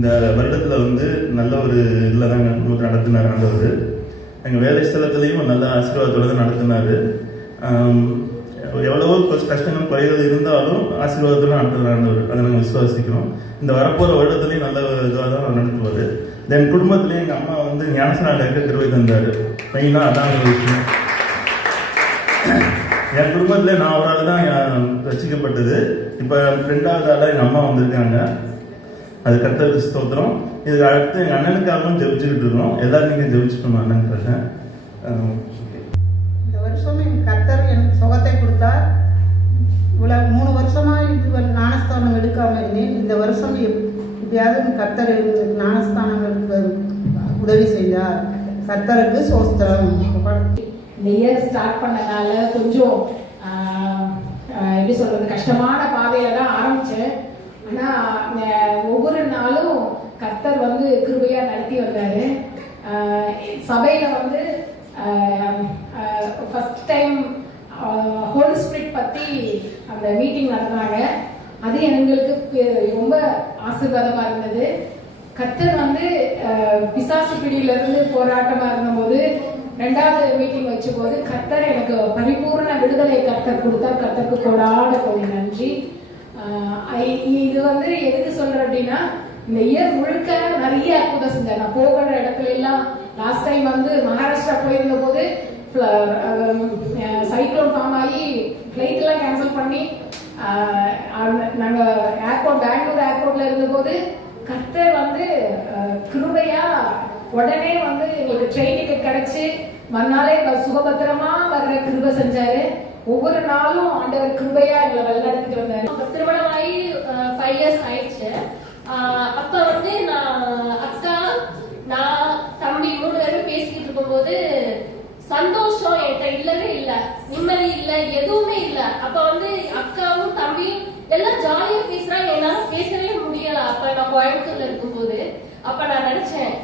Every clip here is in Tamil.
இந்த வருடத்தில் வந்து நல்ல ஒரு இதில் தான் நடத்தினார் ஆண்டவர். எங்கள் வேலை ஸ்தலத்துலேயும் நல்ல ஆசீர்வாதத்தோடு தான் நடத்தினார். எவ்வளவோ கஷ்டங்கள் குறைகள் இருந்தாலும் ஆசீர்வாதத்தோடு நடத்துகிற ஆண்டவர், அதை நாங்கள் விசுவாசிக்கிறோம். இந்த வரப்போகிற வருடத்துலேயும் நல்ல இதுவாக தான் நடத்துவார். தென் குடும்பத்துலேயும் எங்கள் அம்மா வந்து ஞானஸ்நானம் இருக்க கிருபை தந்தார். மெயினாக அதான் ஒரு விஷயம். என் குடும்பத்தில் நான் ஒரு ஆள் தான் ரசிக்கப்பட்டது. இப்போ 2வது ஆளாக எங்கள் அம்மா வந்திருக்காங்க. அது கர்த்தருக்கு ஸ்தோத்திரம். இதுக்கு அடுத்து எங்கள் அண்ணனுக்காகவும் ஜெபிச்சுக்கிட்டு இருக்கோம். எல்லாரும் நீங்கள் ஜெபிச்சுக்கணும் அண்ணனுக்காக. இந்த வருஷம் என் கர்த்தர் எனக்கு சுகத்தை கொடுத்தார். இவ்வளோ 3 வருஷமாக இது ஞானஸ்தானம் எடுக்காமல் இருந்தேன். இந்த வருஷம் எப்படியாவது கர்த்தர் ஞானஸ்தானம் எடுக்க உதவி செய்தார். கர்த்தருக்கு சோஸ்திரம். இந்த இயர் ஸ்டார்ட் பண்ணனால கொஞ்சம் எப்படி சொல்றது, கஷ்டமான பாதையில தான் ஆரம்பிச்சேன். ஆனா ஒவ்வொரு நாளும் கர்த்தர் வந்து கிருபையா நடத்தி வந்தாரு. சபையில வந்து ஃபர்ஸ்ட் டைம் ஹோலி ஸ்பிரிட் பத்தி அந்த மீட்டிங் நடந்தாங்க. அது எங்களுக்கு ரொம்ப ஆசீர்வாதமா இருந்தது. கர்த்தர் வந்து பிசாசு பிடியில இருந்து போராட்டமா இருந்தபோது 2வது மீட்டிங் வச்ச போது கர்த்தர் எனக்கு பரிபூர்ண விடுதலை கர்த்தர் கொடுத்தார். கர்த்தருக்கு கொடாட கோடி நன்றி. இது வந்து எதுக்கு சொல்றேன் அப்படின்னா, இந்த இயர் முழுக்க நிறைய அற்புதம் செஞ்சேன். நான் போகிற இடத்துல எல்லாம் லாஸ்ட் டைம் வந்து மகாராஷ்டிரா போயிருந்த போது சைக்ளோன் ஃபார்ம் ஆகி ஃபிளைட் எல்லாம் கேன்சல் பண்ணி நாங்க ஏர்போர்ட் பெங்களூர் ஏர்போர்ட்ல இருந்த போது கர்த்தர் வந்து கிருபையா உடனே வந்து எங்களுக்கு ட்ரெயின் டிக்கெட் கிடைச்சு மறுநாளே சுகபத்திரமா வர்ற கிருபை செஞ்சாரு. ஒவ்வொரு நாளும் ஆண்டவர் கிருபையா எங்களை வழிநடத்திட்டு வந்தாரு. திருமணமாகி 5 years ஆயிடுச்சு. அப்ப வந்து நான் அக்கா நான் தம்பி 3 பேரும் பேசிக்கிட்டு இருக்கும்போது சந்தோஷம் என்கிட்ட இல்லவே இல்லை, நிம்மதி இல்லை, எதுவுமே இல்லை. அப்ப வந்து அக்காவும் தம்பியும் எல்லாம் ஜாலியா பேசுறாங்க, என்னால பேசவே முடியல. அப்ப நான் கோயம்புத்தூர்ல இருக்கும்போது அப்ப நான் நினைச்சேன்,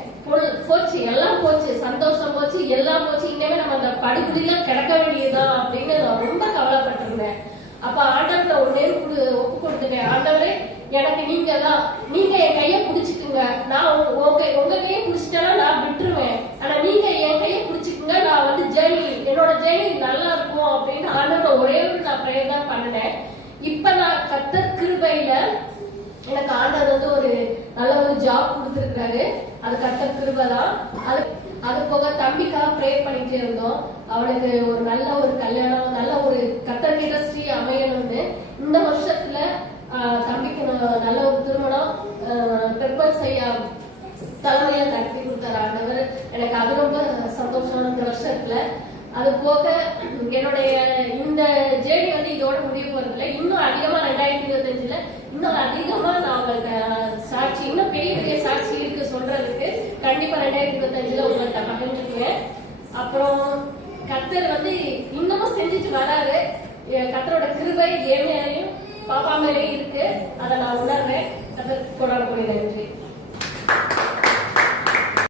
போச்சு எல்லாம் போச்சு, சந்தோஷம் போச்சு, எல்லாம் போச்சு, இனிமே நம்ம அந்த படுகுடியில கிடக்க வேண்டியதுதான் அப்படின்னு நான் ரொம்ப கவலைப்பட்டிருந்தேன். அப்ப ஆண்டவர்கிட்ட ஒரு நேரம் ஒப்பு கொடுத்துட்டேன். ஆண்டவரே, எனக்கு நீங்க என் கையை பிடிச்சிக்குங்க. நான் உங்க கையை பிடிச்சிட்டேன்னா நான் விட்டுருவேன். ஆனா நீங்க என் கையை பிடிச்சிக்குங்க. நான் வந்து என்னோட ஜேர்னி நல்லா இருக்கும் அப்படின்னு ஆண்டவர்கிட்ட ஒரே ஒரு நான் பிரேயர் தான் பண்ணினேன். இப்ப நான் கர்த்தர் கிருபையில எனக்கு ஆண்டவர் வந்து ஒரு நல்ல ஒரு ஜாப் கொடுத்துருக்காரு. அது கர்த்தர் கிருபை தான். அது போக தம்பிக்காக ப்ரே பண்ணிட்டே இருந்தோம். அவனுக்கு ஒரு நல்ல ஒரு கல்யாணம், நல்ல ஒரு கர்த்தர் இண்டஸ்ட்ரி அமையணும்னு இந்த வருஷத்துல தம்பிக்கு நல்ல ஒரு திருமணம் பெப்பர் செய்ய தலைமையா நடத்தி கொடுத்தாரு ஆண்டவர். எனக்கு அது ரொம்ப சந்தோஷம் இந்த வருஷத்துல. அது போக என்னுடைய இந்த ஜேர்னி வந்து இதோட முடிய போறதில்ல. இன்னும் அதிகமா 2025ல இன்னும் அதிகமா நான் உங்களுக்கு சாட்சி, இன்னும் பெரிய பெரிய சாட்சி இருக்கு சொல்றதுக்கு. கண்டிப்பா 2025ல உங்கள்கிட்ட பகிர்ந்துக்குவேன். அப்புறம் கர்த்தர் வந்து இன்னமும் செஞ்சுட்டு வராரு. கர்த்தரோட கிருபை என் மேலையும் பாப்பா மேலேயும் இருக்கு. அதை நான் உணர்றேன். கர்த்தர் கொண்டாட போய் நன்றி.